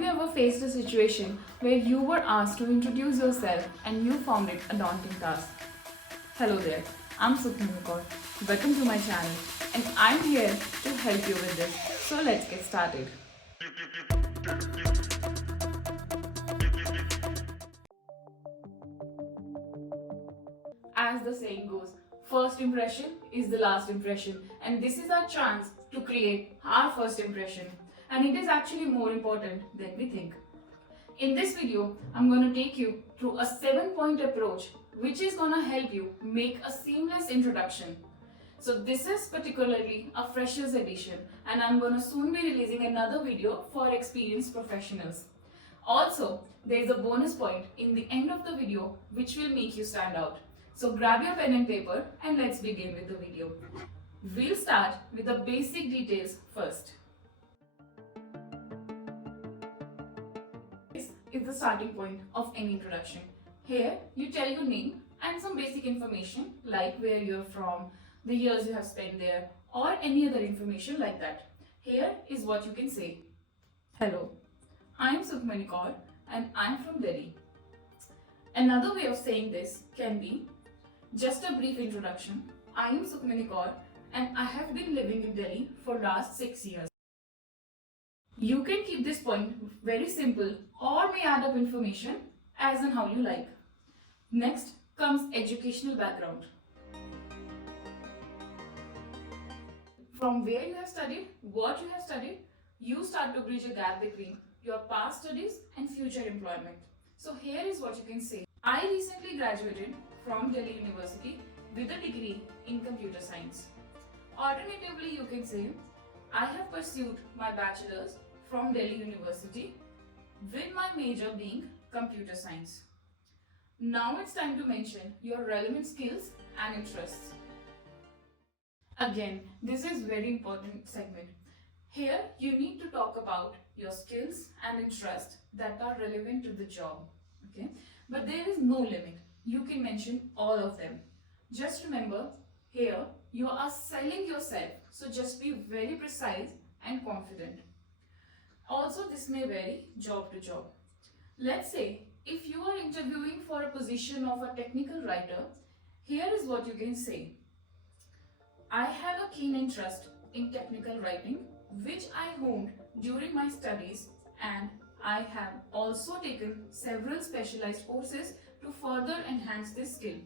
Have you ever faced a situation where you were asked to introduce yourself and you found it a daunting task? Hello there, I'm Sukhmani Kaur. Welcome to my channel and I'm here to help you with this. So let's get started. As the saying goes, first impression is the last impression, and this is our chance to create our first impression. And it is actually more important than we think. In this video, I'm going to take you through a 7-point approach which is going to help you make a seamless introduction. So this is particularly a freshers edition, and I'm going to soon be releasing another video for experienced professionals. Also, there is a bonus point in the end of the video which will make you stand out. So grab your pen and paper and let's begin with the video. We'll start with the basic details first. This is the starting point of any introduction. Here you tell your name and some basic information like where you're from, the years you have spent there, or any other information like that. Here is what you can say. Hello, I am Sukhmani Kaur and I'm from Delhi. Another way of saying this can be just a brief introduction. I am Sukhmani Kaur and I have been living in Delhi for last 6 years. You can keep this point very simple or may add up information as and how you like. Next comes educational background. From where you have studied, what you have studied, you start to bridge a gap between your past studies and future employment. So here is what you can say. I recently graduated from Delhi University with a degree in computer science. Alternatively, you can say, I have pursued my bachelor's from Delhi University with my major being computer science. Now it's time to mention your relevant skills and interests. Again, this is very important segment. Here you need to talk about your skills and interests that are relevant to the job. Okay, but there is no limit. You can mention all of them. Just remember, here you are selling yourself, so just be very precise and confident. Also, this may vary job to job. Let's say if you are interviewing for a position of a technical writer, here is what you can say. I have a keen interest in technical writing, which I honed during my studies, and I have also taken several specialized courses to further enhance this skill.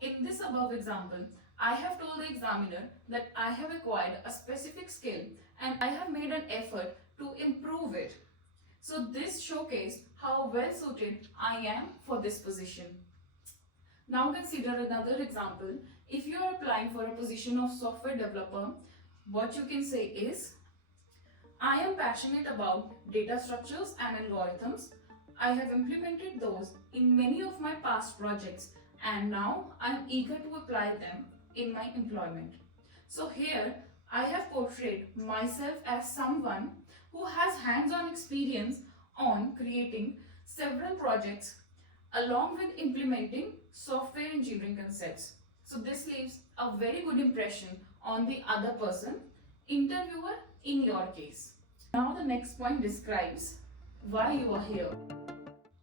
In this above example, I have told the examiner that I have acquired a specific skill and I have made an effort to improve it. So this showcased how well suited I am for this position. Now consider another example. If you are applying for a position of software developer, what you can say is, I am passionate about data structures and algorithms. I have implemented those in many of my past projects and now I am eager to apply them in my employment. So here I have portrayed myself as someone who has hands-on experience on creating several projects along with implementing software engineering concepts. So this leaves a very good impression on the other person, interviewer in your case. Now the next point describes why you are here.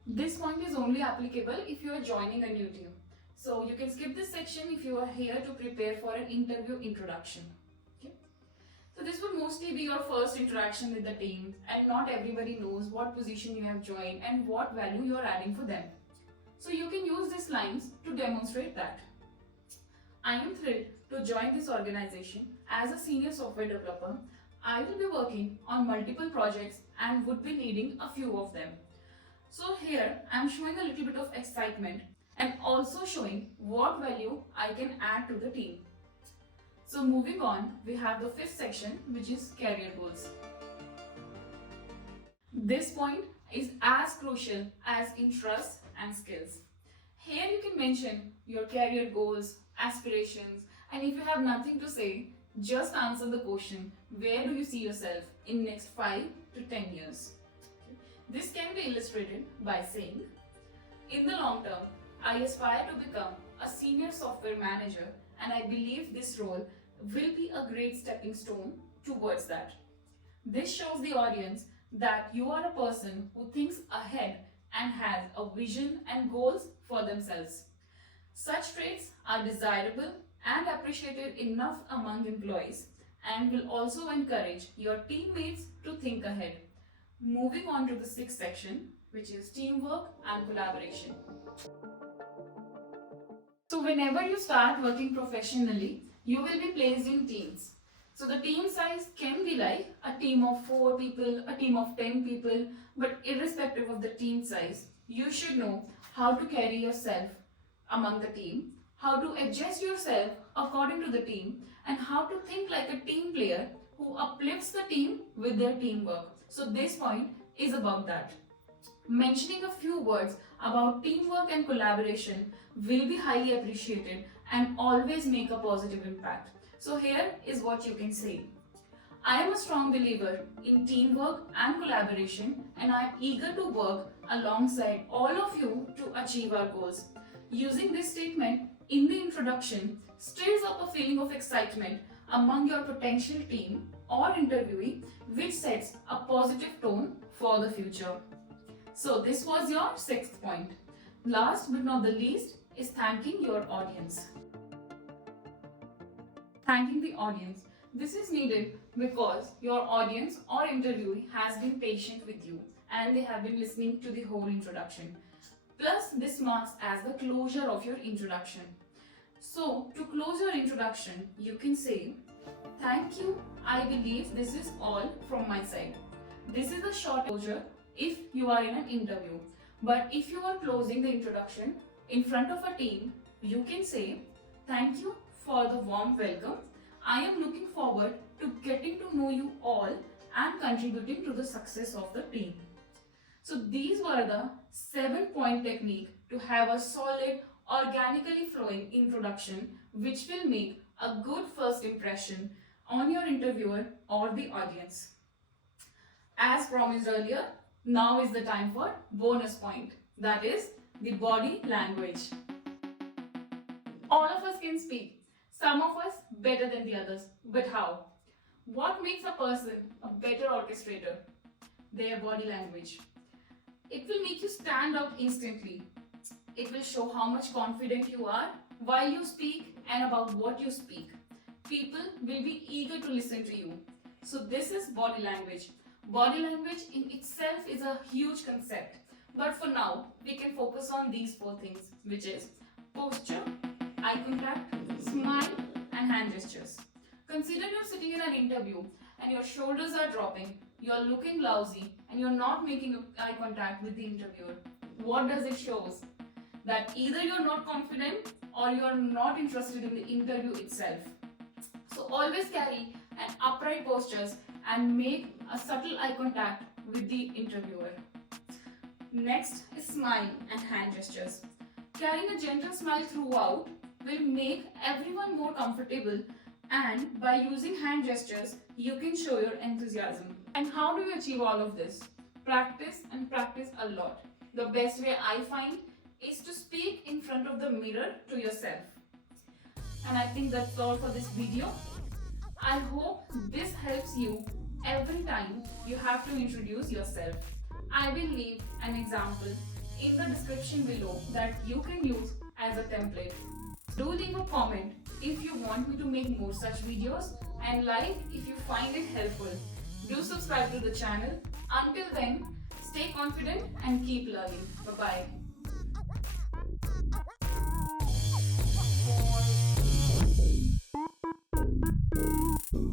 This point is only applicable if you are joining a new team. So you can skip this section if you are here to prepare for an interview introduction. Okay? So this would mostly be your first interaction with the team, and not everybody knows what position you have joined and what value you are adding for them. So you can use these lines to demonstrate that. I am thrilled to join this organization as a senior software developer. I will be working on multiple projects and would be leading a few of them. So here I am showing a little bit of excitement and also showing what value I can add to the team. So moving on, we have the fifth section, which is career goals. This point is as crucial as interests and skills. Here you can mention your career goals, aspirations, and if you have nothing to say, just answer the question, where do you see yourself in next 5 to 10 years? This can be illustrated by saying, in the long term, I aspire to become a senior software manager and I believe this role will be a great stepping stone towards that. This shows the audience that you are a person who thinks ahead and has a vision and goals for themselves. Such traits are desirable and appreciated enough among employees and will also encourage your teammates to think ahead. Moving on to the sixth section, which is teamwork and collaboration. So whenever you start working professionally, you will be placed in teams. So the team size can be like a team of 4 people, a team of 10 people, but irrespective of the team size, you should know how to carry yourself among the team, how to adjust yourself according to the team, and how to think like a team player who uplifts the team with their teamwork. So this point is about that. Mentioning a few words about teamwork and collaboration will be highly appreciated and always make a positive impact. So here is what you can say. I am a strong believer in teamwork and collaboration, and I am eager to work alongside all of you to achieve our goals. Using this statement in the introduction stirs up a feeling of excitement among your potential team or interviewee, which sets a positive tone for the future. So this was your sixth point. Last but not the least is thanking your audience. Thanking the audience. This is needed because your audience or interviewee has been patient with you and they have been listening to the whole introduction. Plus, this marks as the closure of your introduction. So, to close your introduction, you can say, "Thank you. I believe this is all from my side." This is a short closure if you are in an interview. But if you are closing the introduction in front of a team, you can say, "Thank you for the warm welcome. I am looking forward to getting to know you all and contributing to the success of the team." So these were the 7-point technique to have a solid, organically flowing introduction which will make a good first impression on your interviewer or the audience. As promised earlier, now is the time for bonus point, that is the body language. All of us can speak. Some of us better than the others. But how? What makes a person a better orchestrator? Their body language. It will make you stand out instantly. It will show how much confident you are while you speak and about what you speak. People will be eager to listen to you. So this is body language. Body language in itself is a huge concept. But for now, we can focus on these 4 things, which is posture, eye contact, smile, and hand gestures. Consider you're sitting in an interview and your shoulders are dropping, you're looking lousy, and you're not making eye contact with the interviewer. What does it show? That either you're not confident or you're not interested in the interview itself. So always carry an upright postures and make a subtle eye contact with the interviewer. Next is smile and hand gestures. Carrying a gentle smile throughout will make everyone more comfortable, and by using hand gestures, you can show your enthusiasm. And how do you achieve all of this? Practice and practice a lot. The best way I find is to speak in front of the mirror to yourself. And I think that's all for this video. I hope this helps you every time you have to introduce yourself. I will leave an example in the description below that you can use as a template. Do leave a comment if you want me to make more such videos, and like if you find it helpful. Do subscribe to the channel. Until then, stay confident and keep learning. Bye-bye.